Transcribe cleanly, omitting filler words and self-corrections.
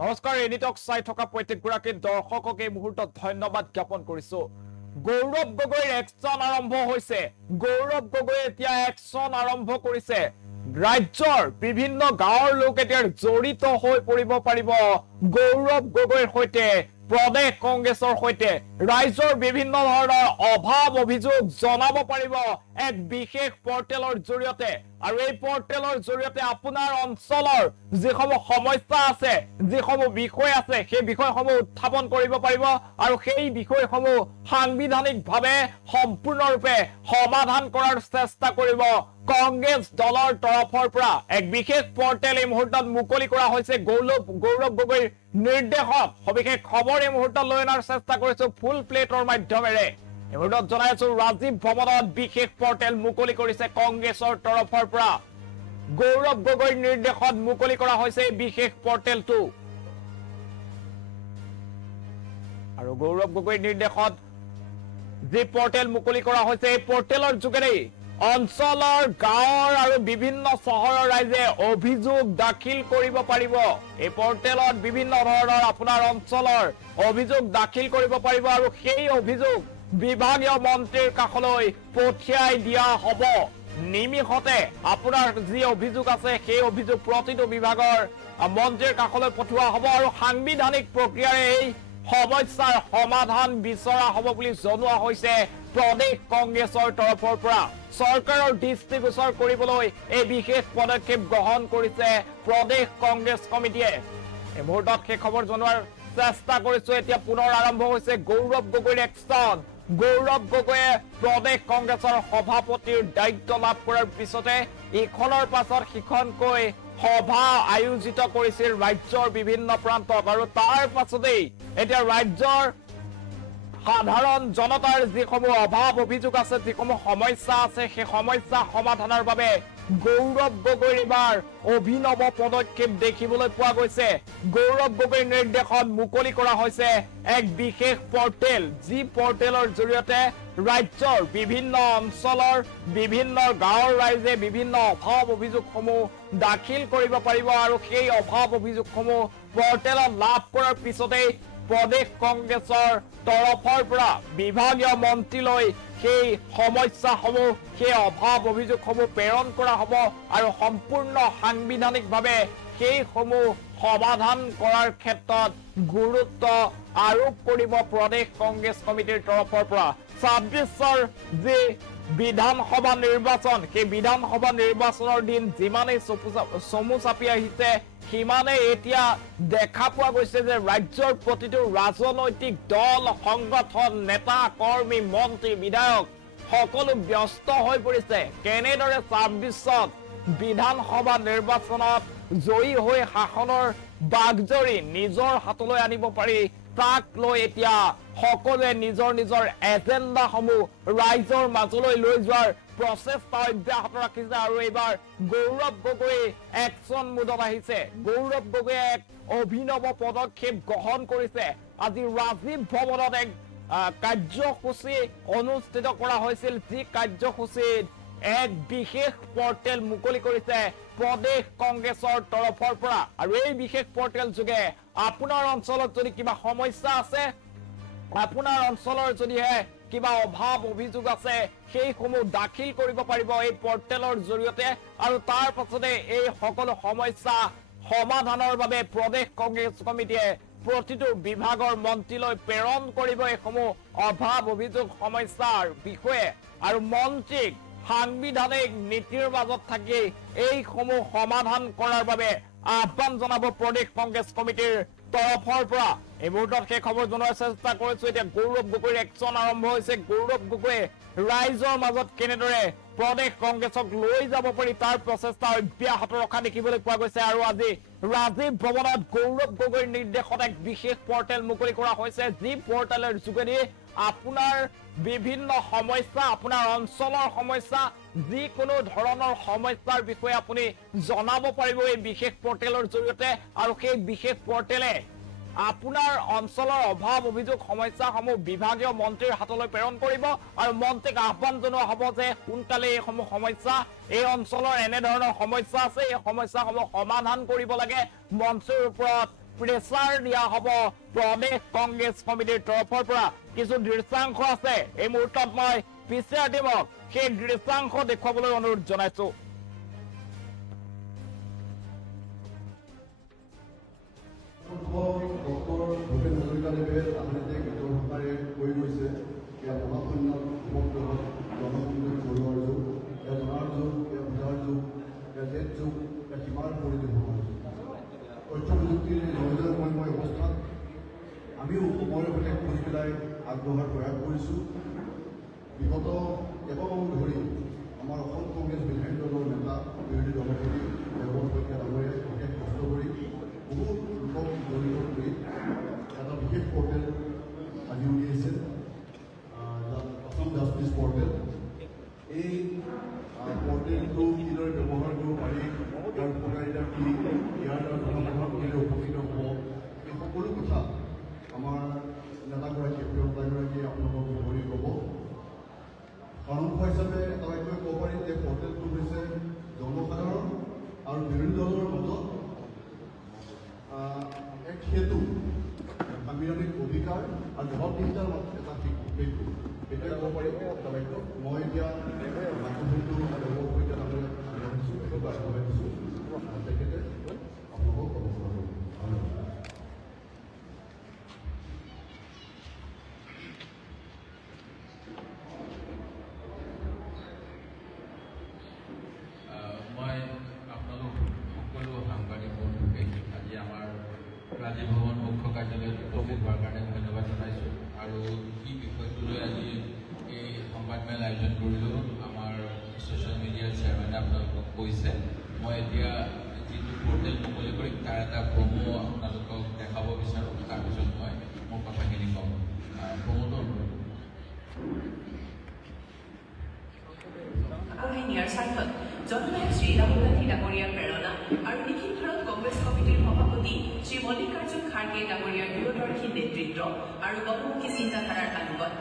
নমস্কাৰ এনিটক চাই থকা প্ৰত্যেকগৰাকী দৰ্শকক এই মুহূৰ্তত ধন্যবাদ জ্ঞাপন কৰিছো গৌৰৱ গগৈৰ একচন আৰম্ভ হৈছে গৌৰৱ গগৈ এতিয়া একচন আৰম্ভ কৰিছে ৰাজ্যৰ বিভিন্ন গাঁৱৰ লোক এতিয়া জড়িত হৈ পৰিব পাৰিব গৌৰৱ গগৈৰ সৈতে প্ৰদেশ কংগ্ৰেছৰ সৈতে ৰাজ্যৰ বিভিন্ন ধৰণৰ অভাৱ অভিযোগ জনাব পাৰিব এক বিশেষ পৰ্টেলৰ জৰিয়তে আৰু এই পৰ্টেলৰ জৰিয়তে আপোনাৰ অঞ্চলৰ যিসমূহ সমস্যা আছে যিসমূহ বিষয় আছে সেই বিষয়সমূহ উত্থাপন কৰিব পাৰিব আৰু সেই বিষয়সমূহ সাংবিধানিকভাৱে সম্পূৰ্ণৰূপে সমাধান কৰাৰ চেষ্টা কৰিব কংগ্ৰেছ দলৰ তৰফৰ পৰা এক বিশেষ পৰ্টেল এই মুহূৰ্তত মুকলি কৰা হৈছে গৌৰৱ গগৈৰ নিৰ্দেশত সবিশেষ খবৰ এই মুহূৰ্তত লৈ অনাৰ চেষ্টা কৰিছো ফুল প্লেটৰ মাধ্যমেৰে এই মুহূৰ্তত জনাইছো ৰাজীৱ ভৱনত বিশেষ পৰ্টেল মুকলি কৰিছে কংগ্ৰেছৰ তৰফৰ পৰা গৌৰৱ গগৈৰ নিৰ্দেশত মুকলি কৰা হৈছে বিশেষ পৰ্টেলটো আৰু গৌৰৱ গগৈৰ নিৰ্দেশত যি পৰ্টেল মুকলি কৰা হৈছে এই পৰ্টেলৰ যোগেৰে অঞ্চলৰ গাঁৱৰ আৰু বিভিন্ন চহৰৰ ৰাইজে অভিযোগ দাখিল কৰিব পাৰিব এই পৰ্টেলত বিভিন্ন ধৰণৰ আপোনাৰ অঞ্চলৰ অভিযোগ দাখিল কৰিব পাৰিব আৰু সেই অভিযোগ বিভাগীয় মন্ত্ৰীৰ কাষলৈ পঠিয়াই দিয়া হ'ব নিমিষতে আপোনাৰ যি অভিযোগ আছে সেই অভিযোগ প্ৰতিটো বিভাগৰ মন্ত্ৰীৰ কাষলৈ পঠোৱা হ'ব আৰু সাংবিধানিক প্ৰক্ৰিয়াৰে এই সমস্যাৰ সমাধান বিচৰা হ'ব বুলি জনোৱা হৈছে প্ৰদেশ কংগ্ৰেছৰ তৰফৰ পৰা চৰকাৰৰ দৃষ্টিগোচৰ কৰিবলৈ এই বিশেষ পদক্ষেপ গ্ৰহণ কৰিছে প্ৰদেশ কংগ্ৰেছ কমিটিয়ে এই মুহূৰ্তত সেই খবৰ জনোৱাৰ চেষ্টা কৰিছো এতিয়া পুনৰ আৰম্ভ হৈছে গৌৰৱ গগৈৰ একচন গৌৰৱ গগৈয়ে প্ৰদেশ কংগ্ৰেছৰ সভাপতিৰ দায়িত্ব লাভ কৰাৰ পিছতে ইখনৰ পাছত সিখনকৈ সভা আয়োজিত কৰিছিল ৰাজ্যৰ বিভিন্ন প্ৰান্তত আৰু তাৰ পাছতেই এতিয়া ৰাজ্যৰ সাধাৰণ জনতাৰ যিসমূহ অভাৱ অভিযোগ আছে যিসমূহ সমস্যা আছে সেই সমস্যা সমাধানৰ বাবে গৌৰৱ গগৈৰ এবাৰ অভিনৱ পদক্ষেপ দেখিবলৈ পোৱা গৈছে গৌৰৱ গগৈৰ নিৰ্দেশত মুকলি কৰা হৈছে এক বিশেষ পৰ্টেল যি পৰ্টেলৰ জৰিয়তে ৰাজ্যৰ বিভিন্ন অঞ্চলৰ বিভিন্ন গাঁৱৰ ৰাইজে বিভিন্ন অভাৱ অভিযোগসমূহ দাখিল কৰিব পাৰিব আৰু সেই অভাৱ অভিযোগসমূহ পৰ্টেলত লাভ কৰাৰ পিছতেই প্ৰদেশ কংগ্ৰেছৰ তৰফৰ পৰা বিভাগীয় মন্ত্ৰীলৈ সেই সমস্যাসমূহ সেই অভাৱ অভিযোগসমূহ প্ৰেৰণ কৰা হ'ব আৰু সম্পূৰ্ণ সাংবিধানিকভাৱে সেইসমূহ সমাধান কৰাৰ ক্ষেত্ৰত গুৰুত্ব আৰোপ কৰিব প্ৰদেশ কংগ্ৰেছ কমিটিৰ তৰফৰ পৰা ২৬ৰ যি বিধানসভা নিৰ্বাচন সেই বিধানসভা নিৰ্বাচনৰ দিন যিমানেই চমু চাপি আহিছে সিমানে এতিয়া দেখা পোৱা গৈছে যে ৰাজ্যৰ প্ৰতিটো ৰাজনৈতিক দল সংগঠন নেতা কৰ্মী মন্ত্ৰী বিধায়ক সকলো ব্যস্ত হৈ পৰিছে কেনেদৰে ২৬ত বিধানসভা নিৰ্বাচনত জয়ী হৈ শাসনৰ বাগজৰি নিজৰ হাতলৈ আনিব পাৰি তাক লৈ এতিয়া সকলোৱে নিজৰ নিজৰ এজেণ্ডাসমূহ ৰাইজৰ মাজলৈ লৈ যোৱাৰ প্ৰচেষ্টা অব্যাহত ৰাখিছে আৰু এইবাৰ গৌৰৱ গগৈ একচন মুডত আহিছে গৌৰৱ গগৈয়ে এক অভিনৱ পদক্ষেপ গ্ৰহণ কৰিছে আজি ৰাজীৱ ভৱনত এক কাৰ্যসূচী অনুষ্ঠিত কৰা হৈছিল যি কাৰ্যসূচীত এক বিশেষ পৰ্টেল মুকলি কৰিছে প্ৰদেশ কংগ্ৰেছৰ তৰফৰ পৰা আৰু এই বিশেষ পৰ্টেল যোগে আপোনাৰ অঞ্চলত যদি কিবা সমস্যা আছে আপোনাৰ অঞ্চলৰ যদিহে কিবা অভাৱ অভিযোগ আছে সেইসমূহ দাখিল কৰিব পাৰিব এই পৰ্টেলৰ জৰিয়তে আৰু তাৰ পাছতে এই সকলো সমস্যা সমাধানৰ বাবে প্ৰদেশ কংগ্ৰেছ কমিটিয়ে প্ৰতিটো বিভাগৰ মন্ত্ৰীলৈ প্ৰেৰণ কৰিব এইসমূহ অভাৱ অভিযোগ সমস্যাৰ বিষয়ে আৰু মন্ত্ৰীক সাংবিধানিক নীতিৰ মাজত থাকি এইসমূহ সমাধান কৰাৰ বাবে আহ্বান জনাব প্ৰদেশ কংগ্ৰেছ কমিটিৰ তৰফৰ পৰা এই মুহূৰ্তত সেই খবৰ জনোৱাৰ চেষ্টা কৰিছো এতিয়া গৌৰৱ গগৈৰ একচন আৰম্ভ হৈছে গৌৰৱ গগৈয়ে ৰাইজৰ মাজত কেনেদৰে প্ৰদেশ কংগ্ৰেছক লৈ যাব পাৰি তাৰ প্ৰচেষ্টা অব্যাহত ৰখা দেখিবলৈ পোৱা গৈছে আৰু আজি ৰাজীৱ ভৱনত গৌৰৱ গগৈৰ নিৰ্দেশত এক বিশেষ পৰ্টেল মুকলি কৰা হৈছে যি পৰ্টেলৰ যোগেদি আপোনাৰ বিভিন্ন সমস্যা আপোনাৰ অঞ্চলৰ সমস্যা যিকোনো ধৰণৰ সমস্যাৰ বিষয়ে আপুনি জনাব পাৰিব এই বিশেষ পৰ্টেলৰ জৰিয়তে আৰু সেই বিশেষ পৰ্টেলে আপোনাৰ অঞ্চলৰ অভাৱ অভিযোগ সমস্যাসমূহ বিভাগীয় মন্ত্ৰীৰ হাতলৈ প্ৰেৰণ কৰিব আৰু মন্ত্ৰীক আহ্বান জনোৱা হ'ব যে সোনকালে এইসমূহ সমস্যা এই অঞ্চলৰ এনে ধৰণৰ সমস্যা আছে এই সমস্যাসমূহ সমাধান কৰিব লাগে মন্ত্ৰীৰ ওপৰত প্ৰেছাৰ দিয়া হ'ব প্ৰদেশ কংগ্ৰেছ সমিতিৰ তৰফৰ পৰা। কিছু দৃশ্যাংশ আছে এই মুহূৰ্তত মই পিছিআৰ টিমক সেই দৃশ্যাংশ দেখুৱাবলৈ অনুৰোধ জনাইছো। ভূপেন হাজৰিকাদেৱে সাধাৰণতে গীতৰ ভাষাৰে কৈ গৈছে ইয়াৰ মহাশূন্যত উপগ্ৰহত জনসংযোগ কৰোৱাৰ যুগ, ইয়াৰ জনাৰ যুগ, ইয়াৰ বুজাৰ যুগ, ইয়াৰ জেট যুগ, ইয়াৰ সীমাৰ পৰিধি ভ্ৰমণৰ যুগ। তথ্য প্ৰযুক্তিৰ জনজাময় অৱস্থাত আমিও সময়ৰ সৈতে খোজ পেলাই আগবঢ়াৰ প্ৰয়াস কৰিছোঁ। বিগত কেইবামাহ ধৰি আমাৰ অসম কংগ্ৰেছ বিধায়ক দলৰ নেতা বিৰোধী দলপতি দেৱৰ শইকীয়া ডাঙৰীয়াই বিশেষ কষ্ট কৰি বহুত লোকক জড়িত কৰি এটা বিশেষ পৰ্টেল আজি উলিয়াইছে, অসম জাষ্টিছ পৰ্টেল। এই পৰ্টেলটো কিদৰে ব্যৱহাৰ কৰিব পাৰি, ইয়াৰ উপকাৰিতা কি, ইয়াৰ দ্বাৰা জনসাধাৰণ কেনেদৰে উপকৃত হ'ব, এই সকলো কথা আমাৰ নেতাগৰাকীয়ে প্ৰিয়ংকাগৰাকীয়ে আপোনালোকক বিৱৰি ক'ব। সাৰাংশ হিচাপে এটা বাক্যই ক'ব পাৰি যে পৰ্টেলটো হৈছে জনসাধাৰণ আৰু বিৰোধী দলৰ মাজত এক সেতু, সাংবিধানিক অধিকাৰ আৰু জবাবদিহিতাৰ মাজত এটা সেতু, এটাই ক'ব পাৰি এটা বাক্য। মই এতিয়া মাইক্ৰফোনটো দেৱৰ সৈতে আগবঢ়াইছোঁ, তেখেতে আপোনালোকক ক'ব পৰা হ'ব। মই আপোনালোক সকলো সাংবাদিক বন্ধুকে আজি আমাৰ ৰাজীৱ ভৱন মুখ্য কাৰ্যালয়ত উপস্থিত হোৱাৰ কাৰণে ধন্যবাদ জনাইছোঁ। আৰু কি বিষয়টো লৈ আজি এই সংবাদমেল আয়োজন কৰিলোঁ আমাৰ ছ'চিয়েল মিডিয়াৰ চেয়াৰমেনে আপোনালোকক কৈছে। মই এতিয়া যিটো পৰ্টেল মুকলি কৰিম তাৰ এটা প্ৰমো আপোনালোকক দেখাব বিচাৰোঁ, তাৰপিছত মই মোৰ কথাখিনি ক'ম। প্ৰমোটো নিয়াৰ স্বাৰ্থত জননায়ক শ্ৰী ৰাহুল গান্ধী ডাঙৰীয়াৰ প্ৰেৰণা আৰু নিখিল ভাৰত কংগ্ৰেছ কমিটিৰ সভাপতি শ্ৰী মল্লিকাৰ্জুন খাৰ্গে ডাঙৰীয়াৰ দূৰদৰ্শী নেতৃত্ব আৰু বহুমুখী চিন্তাধাৰাৰ আলোকত